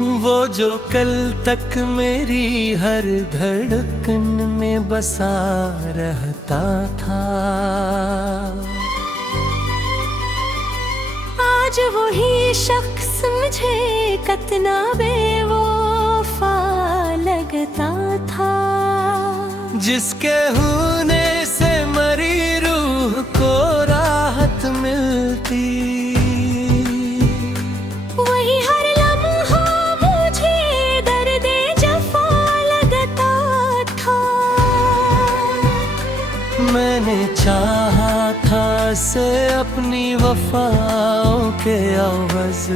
वो जो कल तक मेरी हर धड़कन में बसा रहता था, आज वही शख्स मुझे कितना बेवफा लगता था। जिसके होने से मरी रूह को राहत मिलती, वही हर लम्हा मुझे दर्दे जफा लगता था। मैंने चाहा था से अपनी वफाओं के अवज़,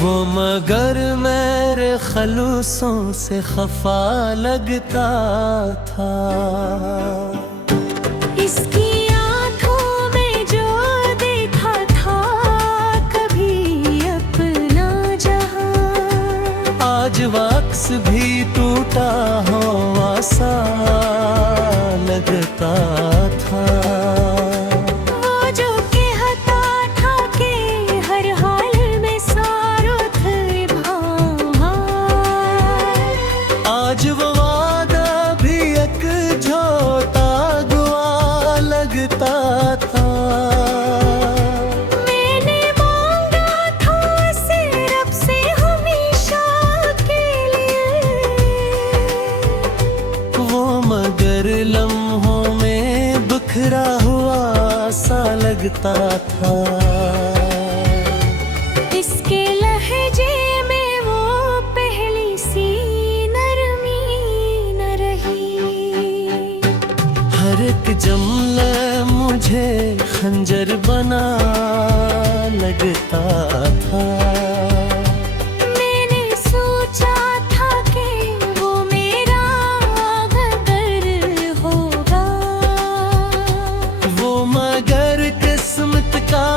वो मगर मेरे खलूसों से खफा लगता था। इसकी आंखों में जो देखा था कभी अपना जहां, आज वक्स भी टूटा हो आसा लगता था। वो जो कहता था कि हर हाल में सारो थे भार, आज वो वादा भी एक झोटा दुआ लगता था। मैंने मांगा था से रब से हमेशा के लिए, वो मगर लम्हों में बिखरा हुआ सा लगता था। इसके लहजे में वो पहली सी नरमी न रही। हर एक जुमला मुझे खंजर बना लगता था। मैंने सोचा था कि वो मेरा गदर होगा, वो मगर किस्मत का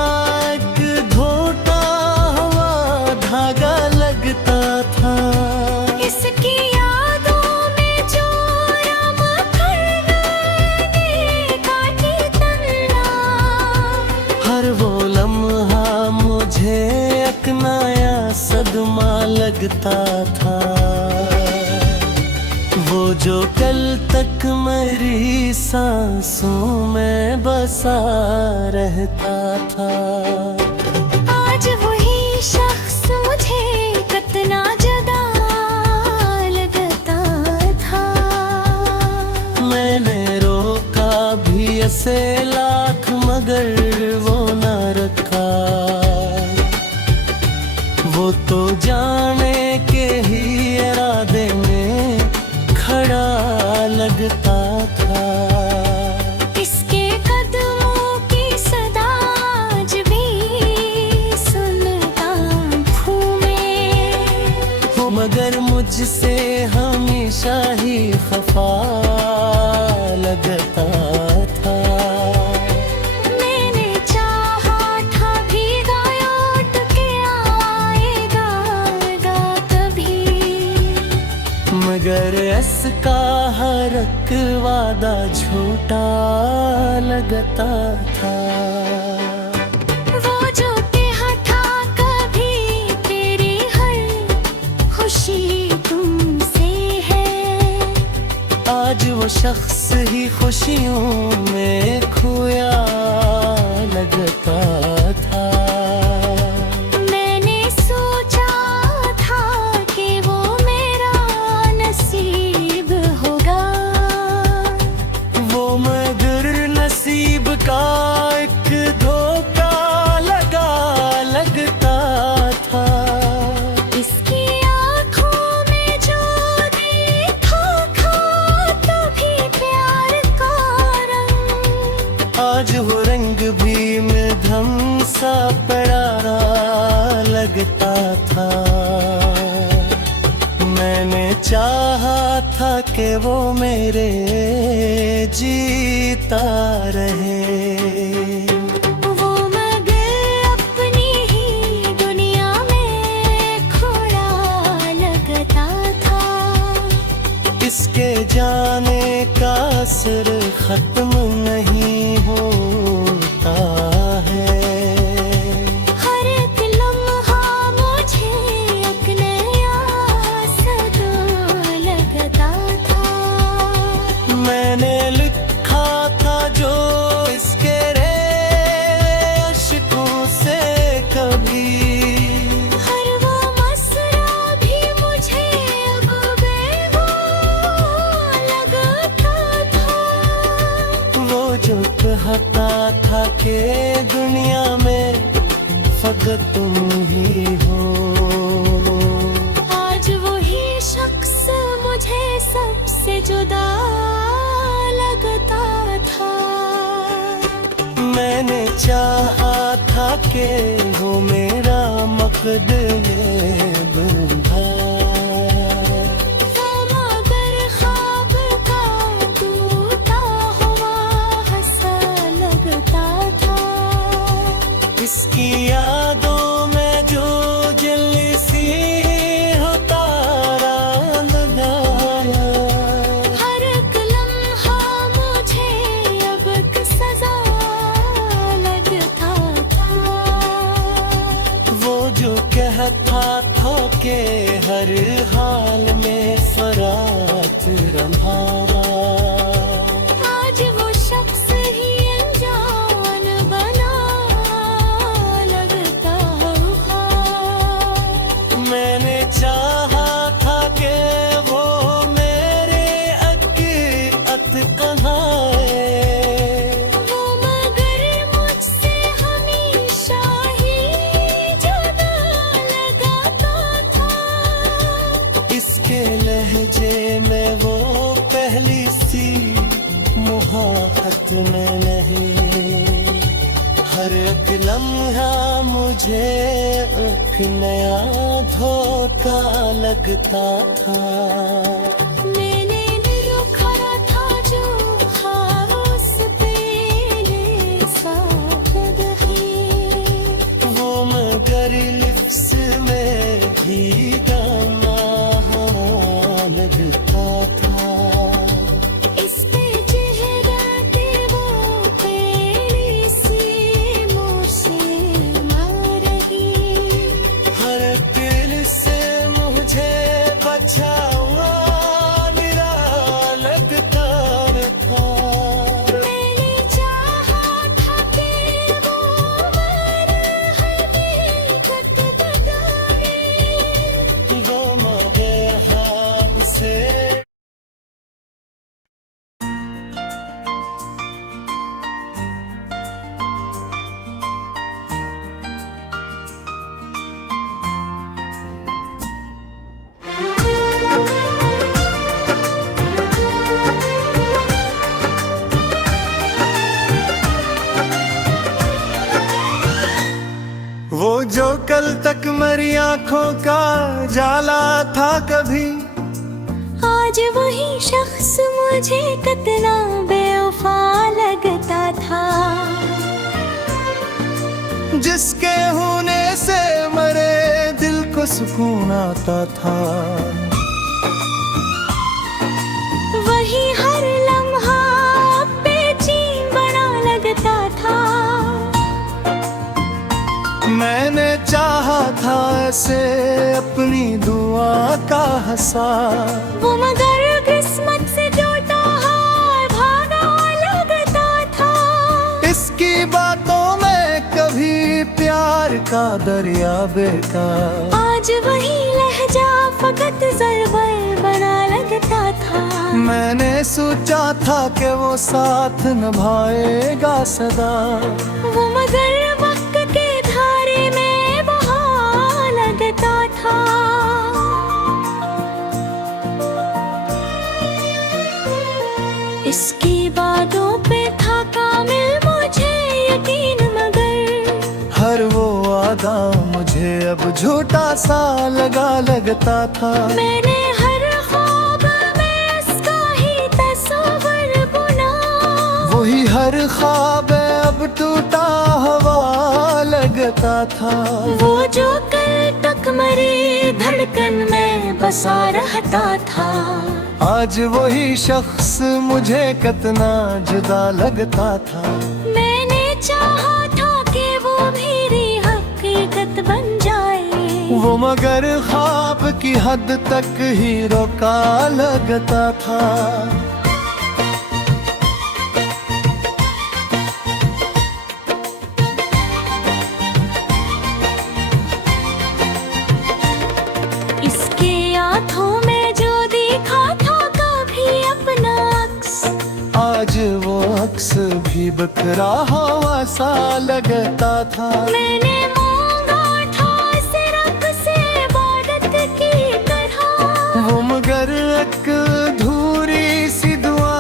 एक धोता हुआ धागा लगता था। इसकी यादों में जो रम करने काटी तन्ना, हर वो लम्हा मुझे एक नया सदमा लगता था। वो जो कल तक मेरी सांसों में बसा रहता था, आज वही शख्स मुझे कितना जुदा लगता था। मैंने रोका भी ऐसे लाख मगर वो न रखा। वो तो जाने के ही इरादे में खड़ा लगता था। इसके कदमों की सदा आज भी सुनता हूँ मैं, वो मगर मुझसे हमेशा ही खफा लगता था। मैंने चाहा था भीगा लौट के आएगा गा कभी, मगर इसका हर एक वादा झूठा लगता था। वो जो कहा था कभी तेरी हर खुशी तुमसे है, आज वो शख्स ही खुशियों में खोया लगता था। मैंने सोचा था कि वो मेरा नसीब होगा, वो मगर नसीब का एक धोखा लगता था। इसकी आँखों में जो देखा था तभी प्यार का रंग, आज वो रंग भी मध्यम सा प्यारा लगता था। मैंने चाहा था कि वो मेरे जीता रहे। वो मगर अपनी ही दुनिया में खोया लगता था। इसके जाने का असर खत्म नहीं होता है। हर एक लम्हा मुझे के दुनिया में फकत तुम ही हो। आज वही शख्स मुझे सबसे जुदा लगता था। मैंने चाहा था कि वो मेरा मकदमे बंधा, वो मगर ख्वाब का टूटा हुआ हंसा लगता था। इसकी यादों में जो जलसी हो तारा लगाया, हर एक लम्हा मुझे अब एक सजा लगता था। वो जो कहता था कि हर हाल में फरात रहा, आज वो शख्स ही अनजान बना लगता था। मैंने चाहा था कि वो मेरे अत कहाए, वो मगर मुझसे हमेशा ही जुदा लगाता था। इसके लहजे में वो पहली सी मुहाबत में नहीं, हर एक लम्हा मुझे एक नया धोखा लगता था। मैंने निरखा था जो ख्वाब उस पे साद ही, वो मगर लिप्स में भीगा लगता था। इस पे चेहरा के वो पहली सी मुझसे मार रही। हर दिल से मुझे बचा हुआ निरा लगता था। मैंने चाहा था कि वो हकीकत बताए, वो मगर हाथ से वो जो कल तक मेरी आंखों का जाला था कभी, आज वही शख्स मुझे कितना बेवफा लगता था। जिसके होने से मरे दिल को सुकून आता था। वही हर लम्हा बेचैन बना लगता था। मैंने चाहा था ऐसे अपनी दुआ का हंसा, वो मगर किस्मत से टूटा हार भागा लगता था। इसकी बातों में कभी प्यार का दरिया बेटा, आज वही लहजा फकत ज़रबर बना लगता था। मैंने सोचा था कि वो साथ निभाएगा सदा, वो मगर वक्त के धारे में बहा लगता था। इसकी बातों पे था कामिल मुझे यकीन, मगर हर वो वादा मुझे अब झूठा सा लगता था। मैंने हर ख्वाब में इसका ही तस्वीर बुना, वही हर ख्वाब अब टूटा हुआ लगता था। वो जो कल तक मेरी धड़कन में बसा रहता था। आज वही शख्स मुझे कितना जुदा लगता था। मैंने चाहा था कि वो मेरी हकीकत बन जाए, वो मगर ख्वाब की हद तक ही रोका लगता था। इसके हाथों में जो देखा था कभी अपना अक्स, आज वो अक्स भी बखरा हवा सा लगता था। मैंने मांगा था सिर्फ से इबादत की तरह, वो मगर एक अधूरी सी दुआ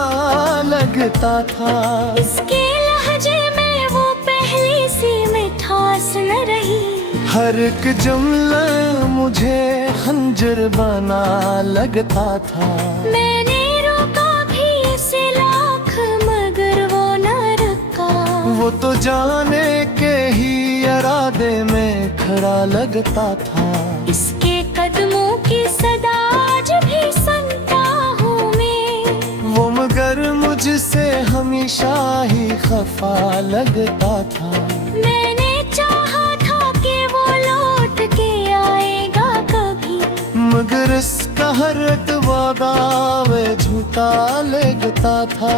लगता था। इसके लहजे में वो पहली सी मिठास न रही। हर एक जुमला मुझे खंजर बना लगता था। मैंने रोका भी इसे लाख मगर वो न रुका। वो तो जाने के ही इरादे में खड़ा लगता था। इसके कदमों की सदा आज भी सुनता हूँ मैं। वो मगर मुझसे हमेशा ही खफा लगता था। मैंने चाहा था कि वो लौट के आएगा कभी, मगर इसका हर एक वादा वे झूठा लगता था।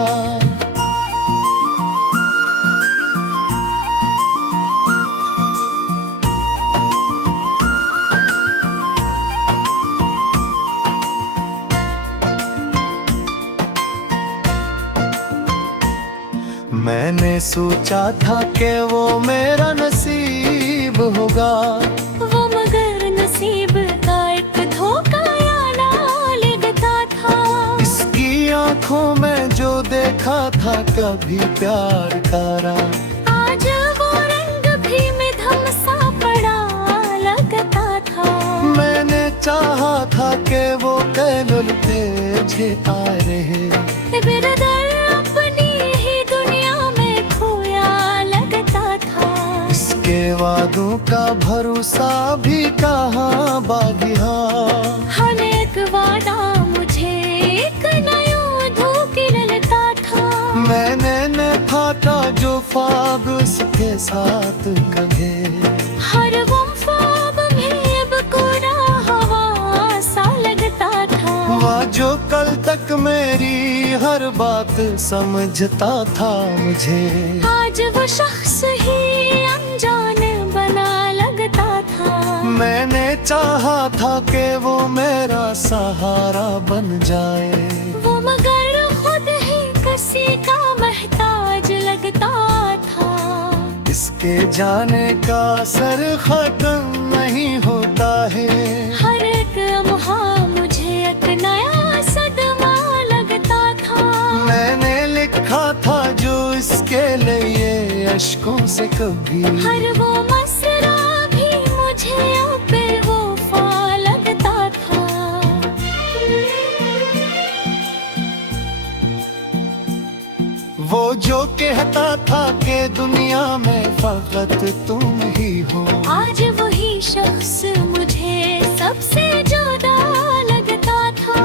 मैंने सोचा था कि वो मेरा नसीब होगा, वो मगर नसीब का एक धोखा याना लगता था। इसकी आंखों में जो देखा था कभी प्यार का राह, आज वो रंग भी मिधम सा पड़ा लगता था। मैंने चाहा था कि वो कहलते जे आ रहे, बिरदर अपनी ही दुनिया में खोया लगता था। इसके वादों का भरोसा भी कहाँ बागिया। हर एक वादा मुझे एक नया धोखे लगता था। मैंने न था जो ख्वाब उसके साथ कहे, हर वो ख्वाब में अब कोरा हवा सा लगता था। वह जो कल तक मेरी हर बात समझता था मुझे, आज वो शख्स ही अनजान बना लगता था। मैंने चाहा था कि वो मेरा सहारा बन जाए, वो मगर खुद ही किसी का महताज लगता था। इसके जाने का असर खत्म नहीं होता है। हर एक लम्हा मुझे एक नया सदमा लगता था। मैंने लिखा था जो इसके लिए अश्कों से कभी, हर वो मसरा भी मुझे बेवफा लगता था। वो जो कहता था कि दुनिया में फकत तुम ही हो, आज वही शख्स मुझे सबसे जुदा लगता था।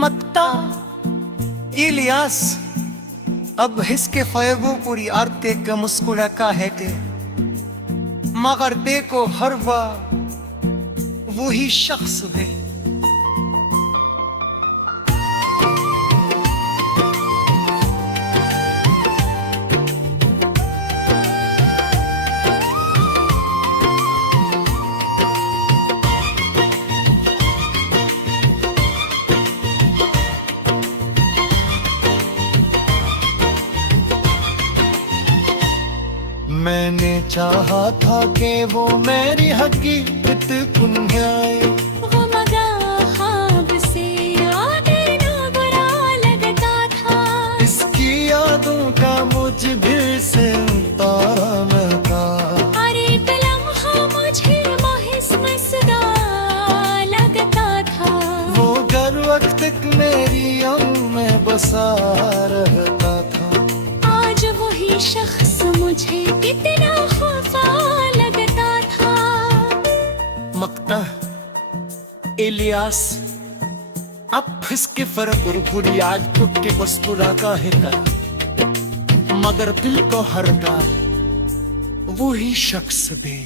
मक्ता इलियास अब हिसके ख्वाबों पूरी आरते का मुस्कुरा का है के, मगर देखो हर बार वही शख्स है। मैंने चाहा था कि वो मेरी हकीकत खुल जाए, वो मगर ख्वाब से आगे ना बुरा लगता था। इसकी यादों का मुझ दिल से तारा महका। हर एक लम्हा मुझे मोहिस मसदा लगता था। वो घर वक्त तक मेरी आँखों में बसा रहता था। आज वही शख्स मुझे कितना खफा लगता था। मक्ता इलियास अब इसके फर्क और पूरी आज टूट के मुस्कुरा का है कर, मगर दिल को हर बार वही शख्स दे।